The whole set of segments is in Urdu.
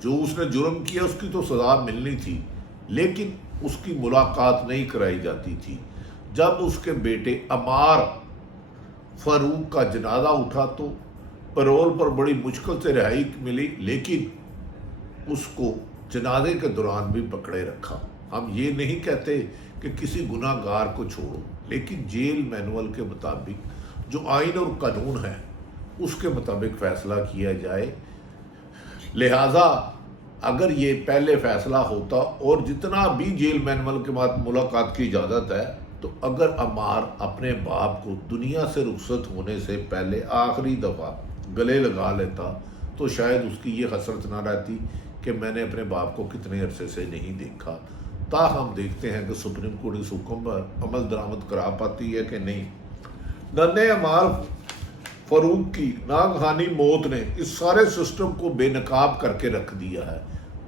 جو اس نے جرم کیا اس کی تو سزا ملنی تھی، لیکن اس کی ملاقات نہیں کرائی جاتی تھی۔ جب اس کے بیٹے عمار فاروق کا جنازہ اٹھا تو پیرول پر بڑی مشکل سے رہائی ملی، لیکن اس کو جنازے کے دوران بھی پکڑے رکھا۔ ہم یہ نہیں کہتے کہ کسی گناہ گار کو چھوڑو، لیکن جیل مینول کے مطابق جو آئین اور قانون ہے اس کے مطابق فیصلہ کیا جائے۔ لہٰذا اگر یہ پہلے فیصلہ ہوتا اور جتنا بھی جیل مینول کے بعد ملاقات کی اجازت ہے، تو اگر عمار اپنے باپ کو دنیا سے رخصت ہونے سے پہلے آخری دفعہ گلے لگا لیتا تو شاید اس کی یہ حسرت نہ رہتی کہ میں نے اپنے باپ کو کتنے عرصے سے نہیں دیکھا۔ تاہم دیکھتے ہیں کہ سپریم کورٹ اس حکم پر عمل درآمد کرا پاتی ہے کہ نہیں۔ ننھے عمار فاروق کی ناگہانی موت نے اس سارے سسٹم کو بے نقاب کر کے رکھ دیا ہے۔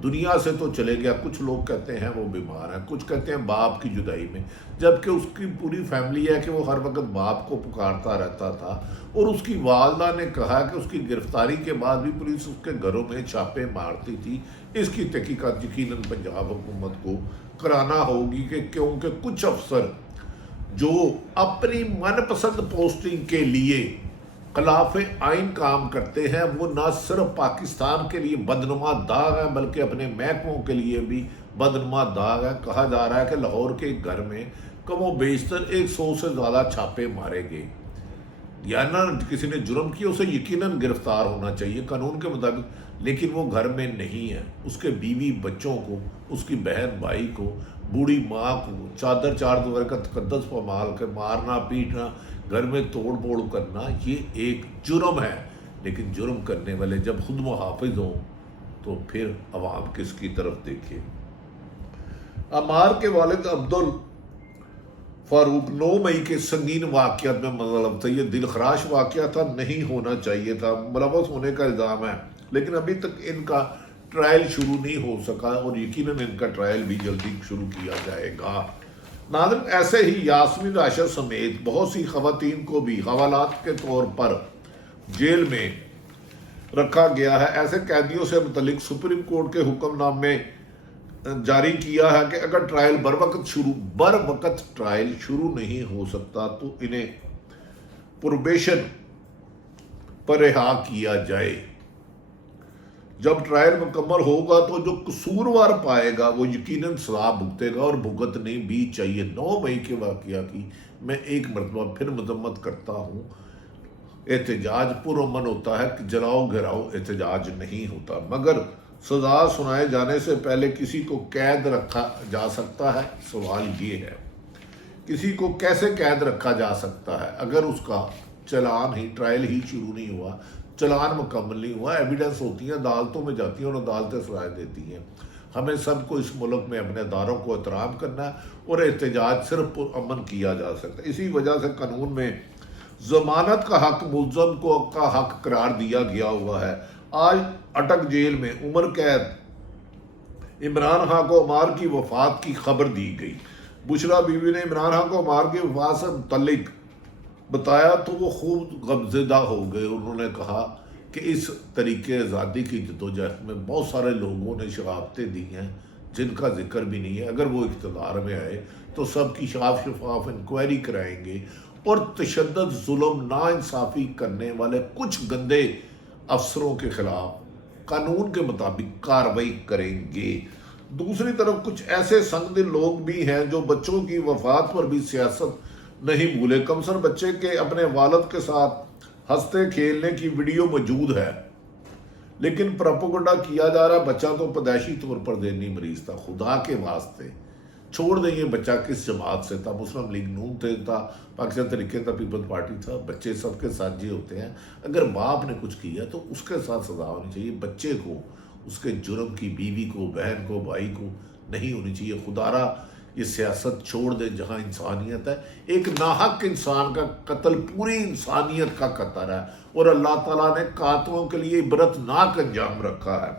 دنیا سے تو چلے گیا، کچھ لوگ کہتے ہیں وہ بیمار ہیں، کچھ کہتے ہیں باپ کی جدائی میں، جبکہ اس کی پوری فیملی ہے کہ وہ ہر وقت باپ کو پکارتا رہتا تھا، اور اس کی والدہ نے کہا کہ اس کی گرفتاری کے بعد بھی پولیس اس کے گھروں میں چھاپے مارتی تھی۔ اس کی تحقیقات یقیناً پنجاب حکومت کو کرانا ہوگی، کہ کیونکہ کچھ افسر جو اپنی من پسند پوسٹنگ کے لیے خلاف آئین کام کرتے ہیں، وہ نہ صرف پاکستان کے لیے بدنما داغ ہے بلکہ اپنے محکموں کے لیے بھی بدنما داغ ہے۔ کہا جا رہا ہے کہ لاہور کے گھر میں کم و بیشتر 100 سے زیادہ چھاپے مارے گئے۔ یا نہ کسی نے جرم کیا اسے یقیناً گرفتار ہونا چاہیے قانون کے مطابق، لیکن وہ گھر میں نہیں ہے۔ اس کے بیوی بچوں کو، اس کی بہن بھائی کو، بوڑھی ماں کو چادر چار دیوار کا تقدس پامال کے مارنا پیٹنا، گھر میں توڑ پھوڑ کرنا، یہ ایک جرم ہے۔ لیکن جرم کرنے والے جب خود محافظ ہوں تو پھر عوام کس کی طرف دیکھے۔ عمار کے والد عبدل فاروق 9 مئی کے سنگین واقعات میں ملوث تھا۔ یہ دل خراش واقعہ تھا، نہیں ہونا چاہیے تھا، ملوث ہونے کا الزام ہے، لیکن ابھی تک ان کا ٹرائل شروع نہیں ہو سکا، اور یقیناً ان کا ٹرائل بھی جلدی شروع کیا جائے گا۔ ناظرین، ایسے ہی یاسمین راشد سمیت بہت سی خواتین کو بھی حوالات کے طور پر جیل میں رکھا گیا ہے۔ ایسے قیدیوں سے متعلق سپریم کورٹ کے حکم نامے جاری کیا ہے کہ اگر ٹرائل بر وقت ٹرائل شروع نہیں ہو سکتا تو انہیں پروبیشن پر رہا کیا جائے۔ جب ٹرائل مکمل ہوگا تو جو قصوروار پائے گا وہ یقیناً سزا بھگتے گا، اور بھگتنی بھی چاہیے۔ 9 مئی کے واقعہ کی میں ایک مرتبہ پھر مذمت کرتا ہوں۔ احتجاج پرامن ہوتا ہے، جلاؤ گھراؤ احتجاج نہیں ہوتا، مگر سزا سنائے جانے سے پہلے کسی کو قید رکھا جا سکتا ہے؟ سوال یہ ہے، کسی کو کیسے قید رکھا جا سکتا ہے اگر اس کا ٹرائل ہی شروع نہیں ہوا، چلان مکمل نہیں ہوا، ایویڈنس ہوتی ہیں، عدالتوں میں جاتی ہیں اور عدالتیں سزائیں دیتی ہیں۔ ہمیں سب کو اس ملک میں اپنے اداروں کو احترام کرنا ہے، اور احتجاج صرف پرامن کیا جا سکتا ہے۔ اسی وجہ سے قانون میں ضمانت کا حق ملزم کو کا حق قرار دیا گیا ہوا ہے۔ آج اٹک جیل میں عمر قید عمران خان کو عمار کی وفات کی خبر دی گئی۔ بشرا بیوی نے عمران خان کو عمار کی وفات سے متعلق بتایا تو وہ خوب غمزدہ ہو گئے۔ انہوں نے کہا کہ اس طریقے آزادی کی جدوجہد میں بہت سارے لوگوں نے شہادتیں دی ہیں جن کا ذکر بھی نہیں ہے۔ اگر وہ اقتدار میں آئے تو سب کی شفاف انکوائری کرائیں گے، اور تشدد، ظلم، ناانصافی کرنے والے کچھ گندے افسروں کے خلاف قانون کے مطابق کارروائی کریں گے۔ دوسری طرف کچھ ایسے سنگ دل لوگ بھی ہیں جو بچوں کی وفات پر بھی سیاست نہیں بھولے۔ کمسن بچے کے اپنے والد کے ساتھ ہنستے کھیلنے کی ویڈیو موجود ہے، لیکن پروپیگنڈا کیا جا رہا بچہ تو پیدائشی طور پر ذہنی مریض تھا۔ خدا کے واسطے چھوڑ دیں، یہ بچہ کس جماعت سے تھا، مسلم لیگ نون تھا، پاکستان تحریک پیپلز پارٹی تھا، بچے سب کے ساتھ یہ ہوتے ہیں۔ اگر باپ نے کچھ کیا تو اس کے ساتھ سزا ہونی چاہیے، بچے کو، اس کے جرم کی بیوی کو، بہن کو، بھائی کو نہیں ہونی چاہیے۔ خدارا یہ سیاست چھوڑ دے جہاں انسانیت ہے۔ ایک ناحق انسان کا قتل پوری انسانیت کا قتل ہے، اور اللہ تعالیٰ نے قاتلوں کے لیے عبرتناک انجام رکھا ہے۔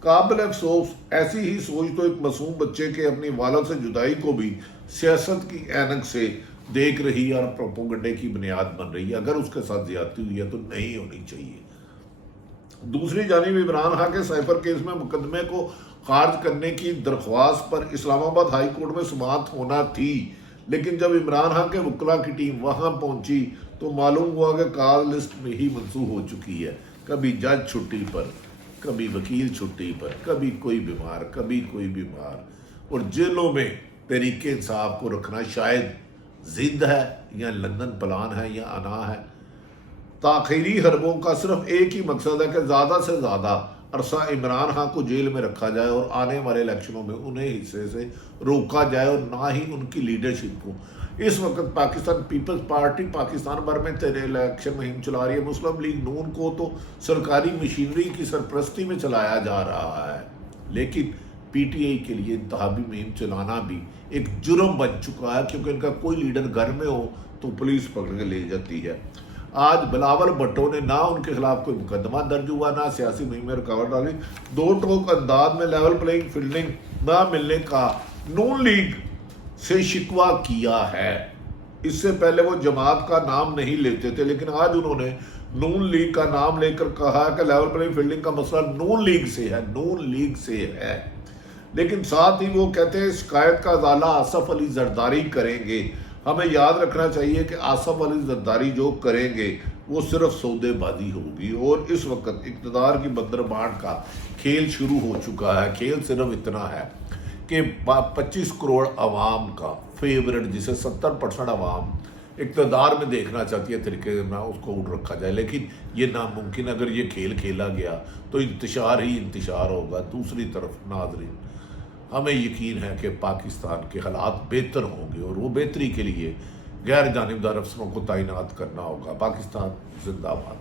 قابل افسوس ایسی ہی سوچ تو ایک معصوم بچے کے اپنی والد سے جدائی کو بھی سیاست کی اینک سے دیکھ رہی ہے اور پروپیگنڈے کی بنیاد بن رہی ہے۔ اگر اس کے ساتھ زیادتی ہوئی ہے تو نہیں ہونی چاہیے۔ دوسری جانب عمران خان کے سائفر کیس میں مقدمے کو خارج کرنے کی درخواست پر اسلام آباد ہائی کورٹ میں سماعت ہونا تھی، لیکن جب عمران خان کے وکلاء کی ٹیم وہاں پہنچی تو معلوم ہوا کہ کال لسٹ میں ہی منسوخ ہو چکی ہے۔ کبھی جج چھٹی پر، کبھی وکیل چھٹی پر، کبھی کوئی بیمار، کبھی کوئی بیمار، اور جیلوں میں تحریک انصاف کو رکھنا شاید ضد ہے یا لندن پلان ہے یا انا ہے۔ تاخیری حربوں کا صرف ایک ہی مقصد ہے کہ زیادہ سے زیادہ عرصہ عمران خان کو جیل میں رکھا جائے اور آنے والے الیکشنوں میں انہیں حصے سے روکا جائے اور نہ ہی ان کی لیڈرشپ کو۔ اس وقت پاکستان پیپلز پارٹی پاکستان بھر میں الیکشن مہم چلا رہی ہے۔ مسلم لیگ نون کو تو سرکاری مشینری کی سرپرستی میں چلایا جا رہا ہے، لیکن پی ٹی آئی کے لیے انتخابی مہم چلانا بھی ایک جرم بن چکا ہے، کیونکہ ان کا کوئی لیڈر گھر میں ہو تو پولیس پکڑ کے لے جاتی ہے۔ آج بلاول بھٹو نے نہ ان کے خلاف کوئی مقدمہ درج ہوا، نہ سیاسی مہم میں رکاوٹ ڈالی۔ دو ٹوک انداز میں لیول پلینگ فیلڈنگ نہ ملنے کا نون لیگ سے شکوہ کیا ہے۔ اس سے پہلے وہ جماعت کا نام نہیں لیتے تھے، لیکن آج انہوں نے نون لیگ کا نام لے کر کہا کہ لیول پلینگ فیلڈنگ کا مسئلہ نون لیگ سے ہے، نون لیگ سے ہے۔ لیکن ساتھ ہی وہ کہتے ہیں شکایت کا ازالہ آصف علی زرداری کریں گے۔ ہمیں یاد رکھنا چاہیے کہ آصف علی زرداری جو کریں گے وہ صرف سودے بازی ہوگی، اور اس وقت اقتدار کی بندر بانٹ کا کھیل شروع ہو چکا ہے۔ کھیل صرف اتنا ہے کہ 25 کروڑ عوام کا فیورٹ، جسے 70% عوام اقتدار میں دیکھنا چاہتی ہے، طریقے نہ اس کو اٹھ رکھا جائے، لیکن یہ ناممکن۔ اگر یہ کھیل کھیلا گیا تو انتشار ہی انتشار ہوگا۔ دوسری طرف ناظرین، ہمیں یقین ہے کہ پاکستان کے حالات بہتر ہوں گے، اور وہ بہتری کے لیے غیر جانبدار افسروں کو تعینات کرنا ہوگا۔ پاکستان زندہ باد۔